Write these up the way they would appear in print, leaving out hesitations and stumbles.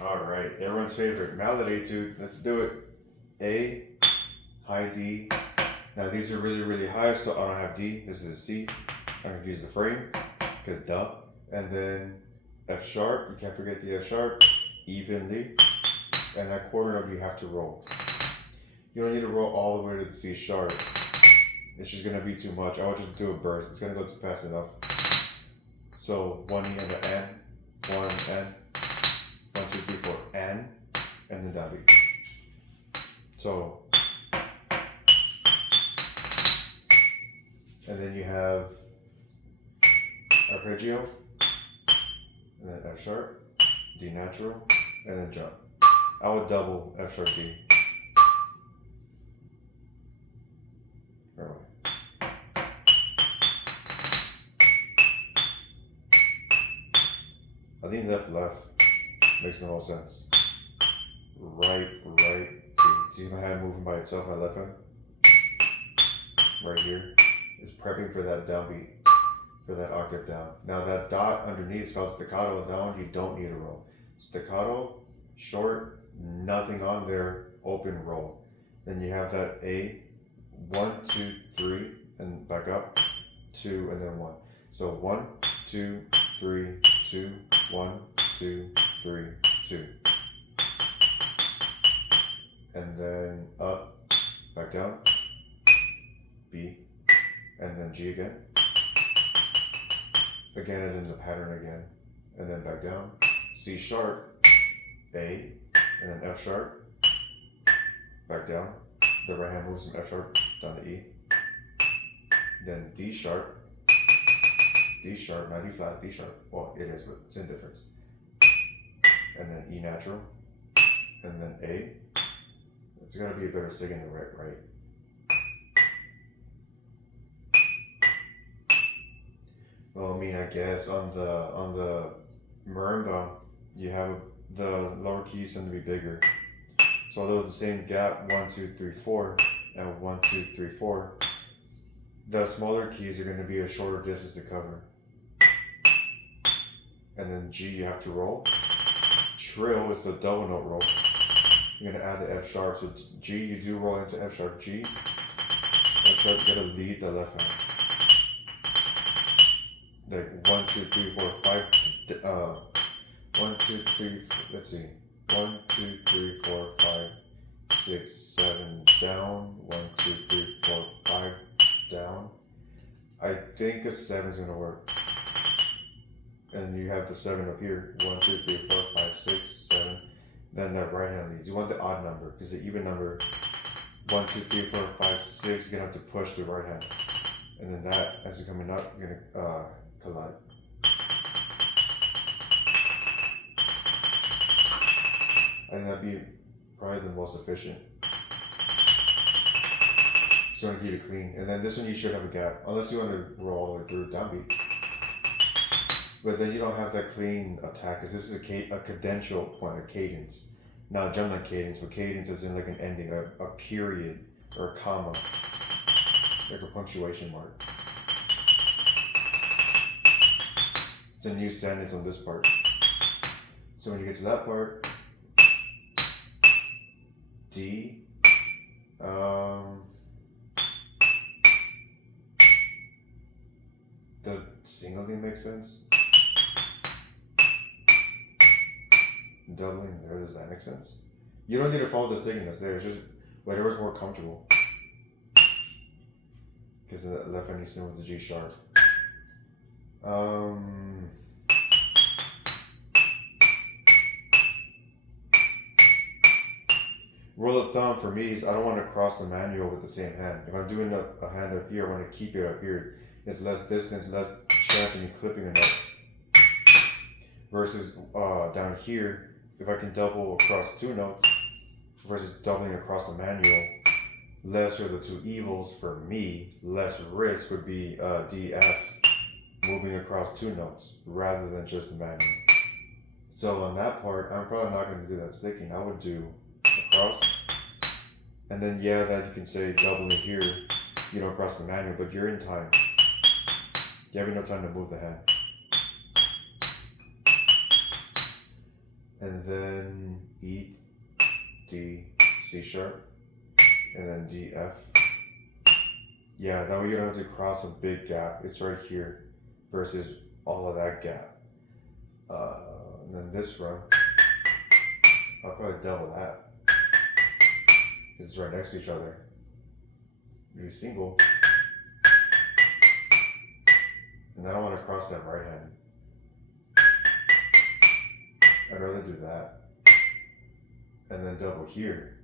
All right, everyone's favorite mallet etude. Let's do it. A, high D. Now these are really, really high, so I don't have D. This is a C. I'm gonna use the frame, because duh. And then F sharp, you can't forget the F sharp, evenly. And that quarter note you have to roll. You don't need to roll all the way to the C sharp. It's just gonna be too much. I want you to do a burst. It's gonna go too fast enough. So 1 E and the N, 1 N, 1, 2, 3, 4, N, and then down B. So, and then you have Arpeggio, and then F sharp, D natural, and then jump. I would double F sharp D. Right away. I think left makes no sense. Right, B. See my hand moving by itself, my left hand? Right here is prepping for that downbeat, for that octave down. Now that dot underneath is called staccato. That one you don't need a roll. Staccato, short, nothing on there, open roll. Then you have that A, 1, 2, 3, and back up, 2, and then 1. So 1, 2, 3, 2, 1, 2, 3, 2. And then up, back down, B, and then G again. Again as in the pattern again. And then back down, C sharp, A, and then F sharp, back down. The right hand moves from F sharp down to E. Then D sharp, not E flat, D sharp. Well, it is, but it's indifference. And then E natural, and then A. It's gonna be a better stick in the right. Well, I mean, I guess on the marimba, you have the lower keys tend to be bigger. So although the same gap 1, 2, 3, 4, and 1, 2, 3, 4, the smaller keys are going to be a shorter distance to cover. And then G you have to roll. Trill is the double note roll. You're going to add the F sharp. So G you do roll into F sharp. G, F sharp, you got to lead the left hand. Like 1, 2, 3, 4, 5. 1, 2, 3. Let's see. 1, 2, 3, 4, 5, 6, 7. Down. 1, 2, 3, 4, 5. Down. I think a 7 is gonna work. And you have the 7 up here. 1, 2, 3, 4, 5, 6, 7. Then that right hand leads. You want the odd number because the even number 1, 2, 3, 4, 5, 6. You're gonna have to push the right hand. And then that, as you're coming up, you're gonna collide. I think that'd be probably the most efficient. So you want to keep it clean. And then this one you should have a gap, unless you want to roll all the way through downbeat. But then you don't have that clean attack, because this is a cadential point, a cadence. Not drum like cadence, but cadence is in like an ending, a period, or a comma, like a punctuation mark. It's a new sentence on this part. So when you get to that part, D, does singling make sense? Doubling there, does that make sense? You don't need to follow the singing that's there, it's just whatever's more comfortable. Because the left hand needs to know with the G sharp. Rule of thumb for me is I don't want to cross the manual with the same hand. If I'm doing a hand up here, I want to keep it up here. It's less distance, less chance of me clipping a note. Versus down here, if I can double across 2 notes versus doubling across the manual, lesser of the 2 evils for me, less risk would be D, F, moving across 2 notes rather than just the manual. So on that part, I'm probably not going to do that sticking. I would do across, and then yeah, that you can say doubling here, you know, across the manual, but you're in time. You have no time to move the hand. and then E, D, C sharp, and then D, F. Yeah, that way you don't have to cross a big gap. It's right here versus all of that gap. And then this run, I'll probably double that. It's right next to each other. Do single. And I don't want to cross that right hand. I'd rather do that. And then double here.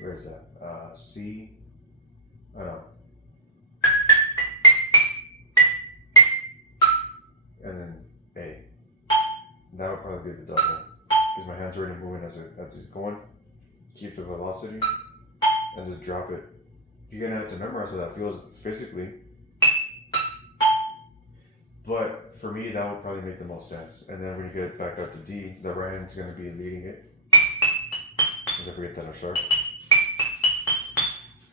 Where is that? C. Oh no. And then A. That would probably be the double. Because my hand's already moving as it's going. Keep the velocity. And just drop it. You're going to have to memorize how that feels physically. But for me, that would probably make the most sense. And then when you get back up to D, the right hand's going to be leading it. Don't forget that F sharp.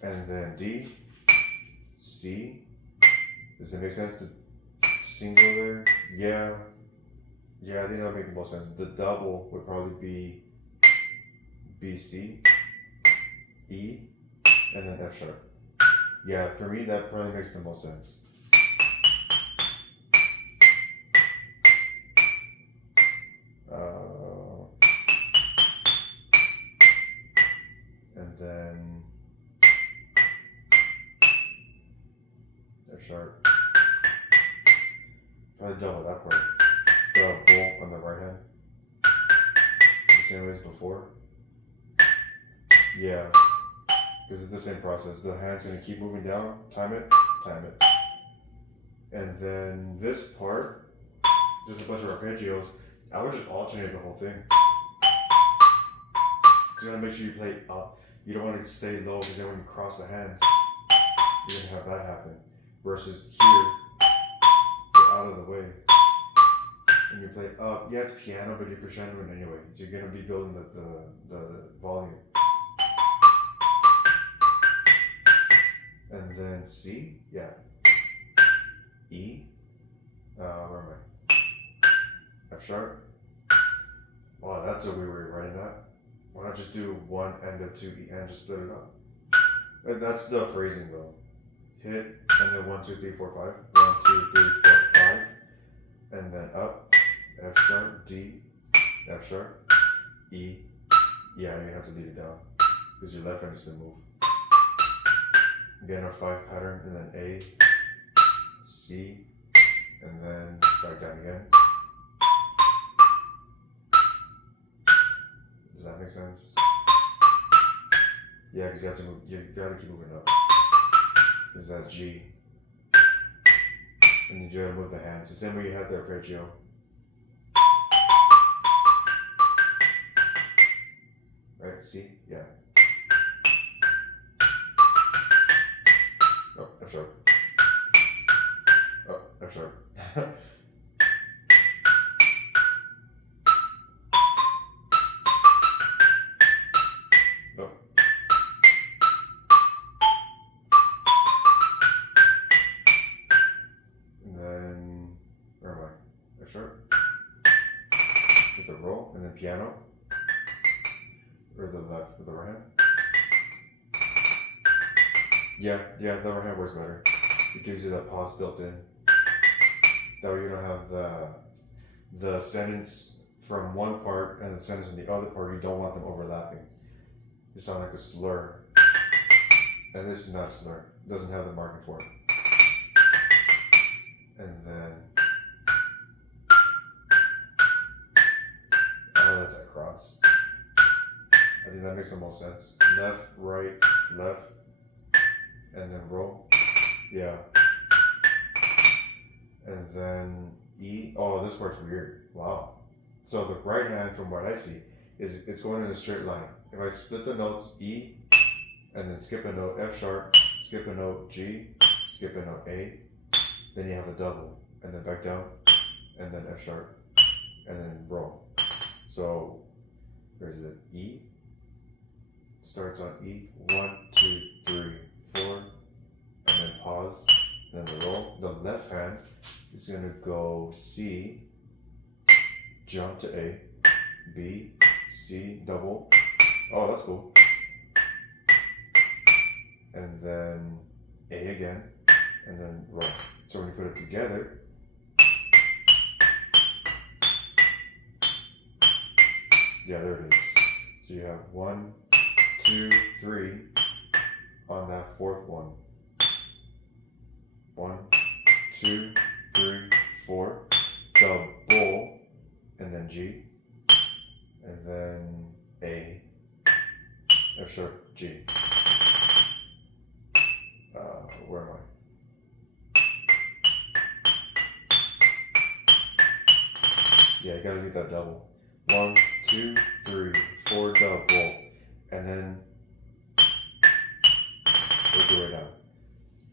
And then D, C. Does it make sense to single there? Yeah. Yeah, I think that would make the most sense. The double would probably be B, C, E, and then F sharp. Yeah, for me, that probably makes the most sense. And then F sharp. Probably double that part. Double on the right hand. The same way as before. Yeah. Because it's the same process. The hand's going to keep moving down. Time it. Time it. And then this part, just a bunch of arpeggios. I would just alternate the whole thing. You gotta make sure you play up. You don't want to stay low because then when you cross the hands, you're gonna have that happen. Versus here, you're out of the way. And you play up. Yeah, it's piano, but you're crescendoing anyway. So you're gonna be building the volume. And then C, yeah. E, where am I? F sharp. Wow, that's a weird way of writing that. Why not just do 1 and a 2 E and just split it up? That's the phrasing though. Hit and then 1, 2, 3, 4, 5. 1, 2, 3, 4, 5. And then up. F sharp, D, F sharp, E. Yeah, you have to leave it down because your left hand is gonna move. Again, a 5 pattern, and then A, C, and then back down again. Does that make sense? Yeah, because you have to move. You gotta keep moving up. Is that G? And you gotta move the hands. The same way you had the arpeggio. Right? C? Yeah. Oh, F sharp. Oh, F sharp. Oh. And then, where am I? F sharp. With the roll, and then piano. Or the left with the right hand. Yeah, the right hand works better. It gives you that pause built in. That way you don't have the sentence from one part and the sentence from the other part. You don't want them overlapping. It sounds like a slur. And this is not a slur. It doesn't have the marking for it. And then I'll let that cross. I think that makes the most sense. Left, right, left, and then roll. Yeah. And then E. Oh, this part's weird. Wow. So the right hand, from what I see, is it's going in a straight line. If I split the notes E, and then skip a note F sharp, skip a note G, skip a note A, then you have a double, and then back down, and then F sharp, and then roll. So, where is it? E. Starts on E, 1, 2, 3, 4, and then pause, and then the roll. The left hand is gonna go C, jump to A, B, C, double. Oh, that's cool. And then A again, and then roll. So when you put it together, yeah, there it is. So you have 1, 2, 3 on that fourth one. 1, 2, 3, 4, double, and then G, and then A, F sharp, G. Where am I? Yeah, you gotta leave that double. 1, 2, 3, 4, double, and then work your way down.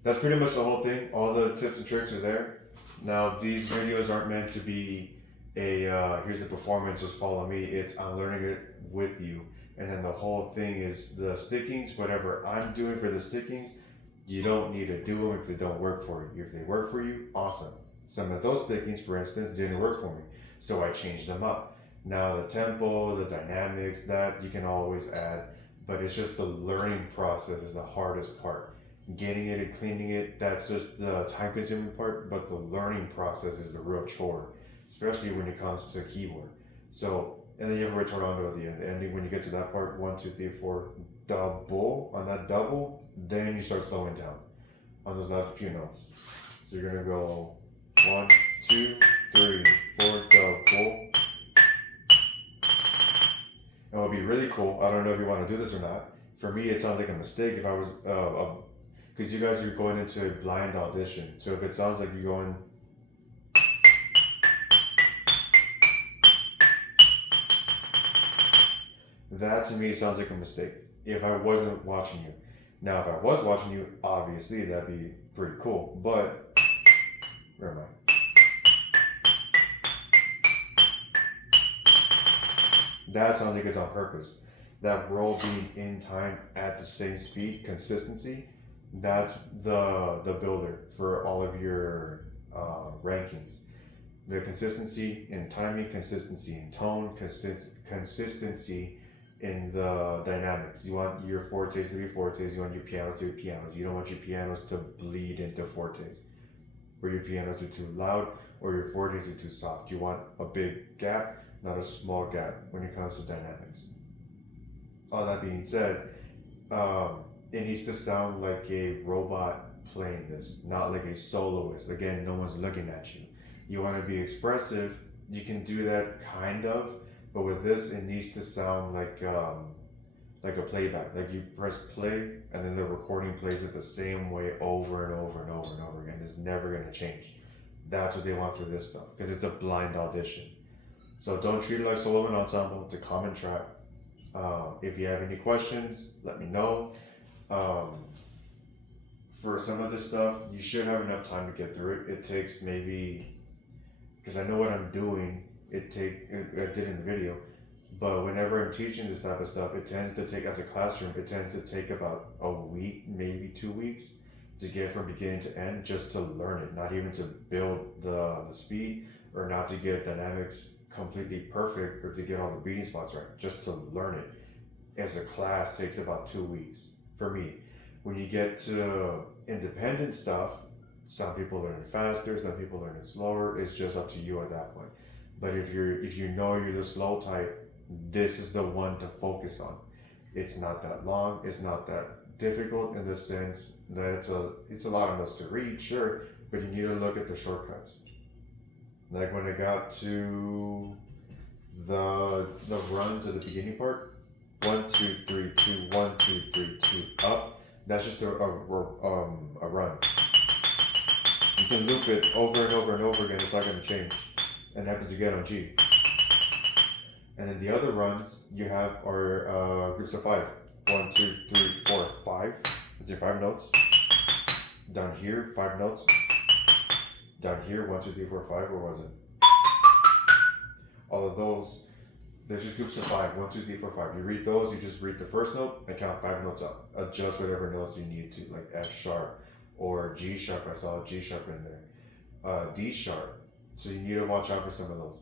That's pretty much the whole thing. All the tips and tricks are there. Now, these videos aren't meant to be a here's the performance, just follow me. It's I'm learning it with you. And then the whole thing is the stickings, whatever I'm doing for the stickings, you don't need to do them if they don't work for you. If they work for you, awesome. Some of those stickings, for instance, didn't work for me, so I changed them up. Now the tempo, the dynamics, that you can always add, but it's just the learning process is the hardest part. Getting it and cleaning it, that's just the time-consuming part, but the learning process is the real chore, especially when it comes to keyboard. So, and then you have a retornado at the end. The ending, when you get to that part, 1, 2, 3, 4, double. On that double, then you start slowing down on those last few notes. So you're gonna go 1, 2, 3, 4, double. It would be really cool. I don't know if you want to do this or not. For me, it sounds like a mistake if I was, because you guys are going into a blind audition. So if it sounds like you're going, that to me sounds like a mistake if I wasn't watching you. Now, if I was watching you, obviously that'd be pretty cool. But, where am I? That sounds like it's on purpose. That roll being in time at the same speed, consistency, that's the builder for all of your rankings. The consistency in timing, consistency in tone, consistency in the dynamics. You want your fortes to be fortes, you want your pianos to be pianos. You don't want your pianos to bleed into fortes, or your pianos are too loud, or your fortes are too soft. You want a big gap, not a small gap when it comes to dynamics. All that being said, it needs to sound like a robot playing this, not like a soloist. Again, no one's looking at you. You want to be expressive, you can do that kind of, but with this, it needs to sound like a playback. Like you press play, and then the recording plays it the same way over and over and over and over again. It's never going to change. That's what they want for this stuff, because it's a blind audition. So don't treat it like solo and ensemble. It's a common track. If you have any questions, let me know. For some of this stuff, you should have enough time to get through it. It takes maybe, because I know what I'm doing, I did in the video, but whenever I'm teaching this type of stuff, it tends to take, as a classroom, it tends to take about a week, maybe 2 weeks to get from beginning to end, just to learn it, not even to build the speed, or not to get dynamics completely perfect, or to get all the beating spots right, just to learn it. As a class, takes about 2 weeks for me. When you get to independent stuff, some people learn it faster, some people learn it slower. It's just up to you at that point. But if you know you're the slow type, this is the one to focus on. It's not that long, it's not that difficult in the sense that it's a lot of notes to read, sure, but you need to look at the shortcuts. Like when I got to the runs at the beginning part, 1, 2, 3, 2, 1, 2, 3, 2, up. That's just a run. You can loop it over and over and over again. It's not going to change. And it happens again on G. And then the other runs you have are groups of 5. 1, 2, 3, 4, 5. Those are 5 notes. Down here, 5 notes. Down here, 1, 2, 3, 4, 5. Where was it? All of those, there's just groups of 5. 1, 2, 3, 4, 5. You read those, you just read the first note and count 5 notes up. Adjust whatever notes you need to, like F sharp or G sharp. I saw a G sharp in there. D sharp. So you need to watch out for some of those.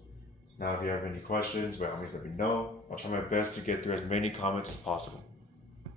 Now, if you have any questions, by all means let me know. I'll try my best to get through as many comments as possible.